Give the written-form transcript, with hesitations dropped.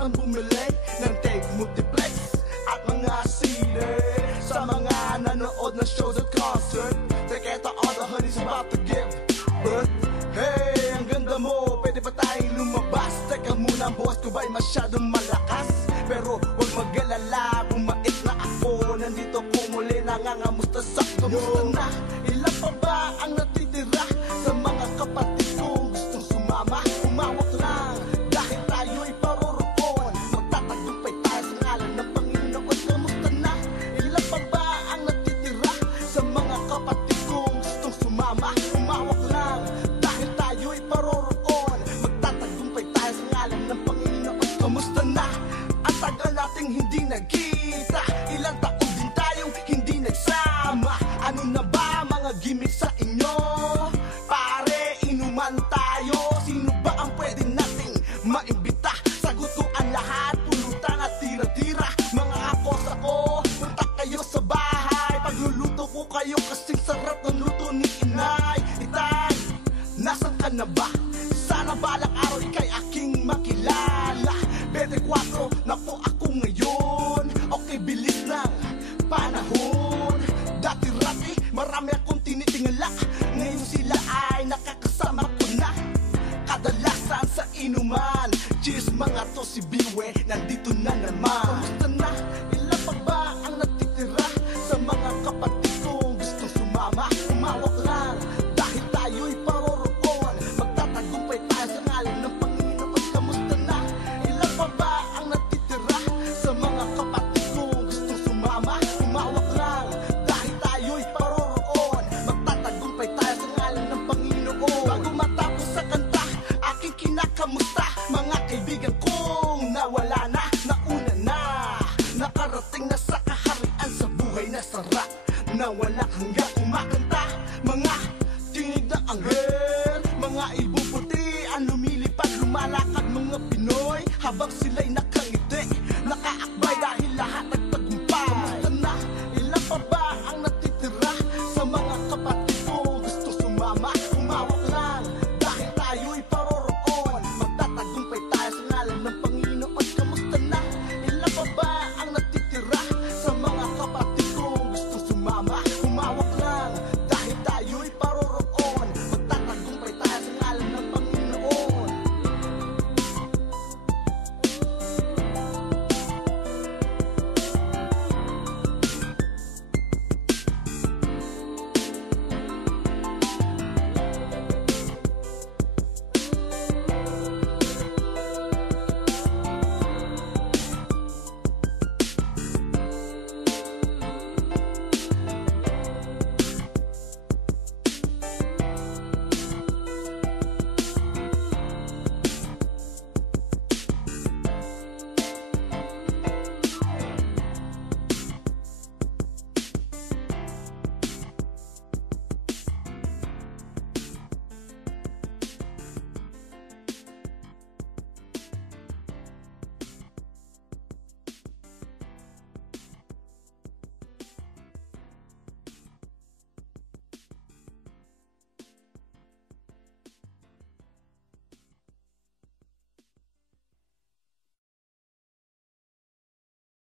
nang bumili ng tape multiplex at mga CD sa mga nanood ng shows at concert. Teketa all the honey's about to give birth. Hey, ang ganda mo, pwede ba tayong lumabas? Teka muna, ang buwas ko ba'y masyadong malakas? Pero huwag mag-alala, bumait na ako. Nandito ko muli, nangangamusta sa kamusta na? Ilan pa ba ang natitira sa mga kapatid kong gustong sumama? Umawak lang, dahil tayo'y paroroon. Magtatagumpay tayo sa ngalan ng Panginoon. Kamusta na? Ilan pa ba ang natitira sa mga kapatid kong gustong sumama? Umawak lang, dahil tayo'y paroroon. Magtatagumpay tayo sa ngalan ng Panginoon. Kamusta na? Ang tagal nating hindi nagkita, ilang taon din tayong hindi nagsama. Ano na ba mga gimmick sa inyo? Pare, inuman tayo. Sino ba ang pwede nating maimbita? Sagutuan lahat, pulutan at tira-tira. Mga ako, punta kayo sa bahay. Pagluluto ko kayo kasing sarap ng luto ni Inay. Itay, nasan ka na ba? Sana balang araw ika'y aking makilala. 24 na po ako ngayon. Okay, bilis ng panahon. Dati-rati, marami akong tinitingala. Ngayon sila ay nakakasama ko na. Kadalasan sa inuman. Cheers mga to, si Biwe, nandito na naman. Kamusta na? Ilan pa ba ang natitira sa mga kapatid kong gustong sumama? Umawak lang, dahil tayo'y paroroon. Magtatagumpay tayo sa ngalan ng Panginoon. Kamusta na? Ilan pa ba ang natitira sa mga kapatid kong gustong sumama? Umawak lang, dahil tayo'y paroroon. Magtatagumpay tayo sa ngalan ng Panginoon. Bago matapos sa kanta, aking kinakamusta mga kaibigan kong nawala na, nauna na. Nakarating na sa kaharian sa buhay na sarap, na wala hanggang kumakanta. Mga tinig na anghel, mga ibong puti ang lumilipad, lumalakad mga Pinoy habang sila'y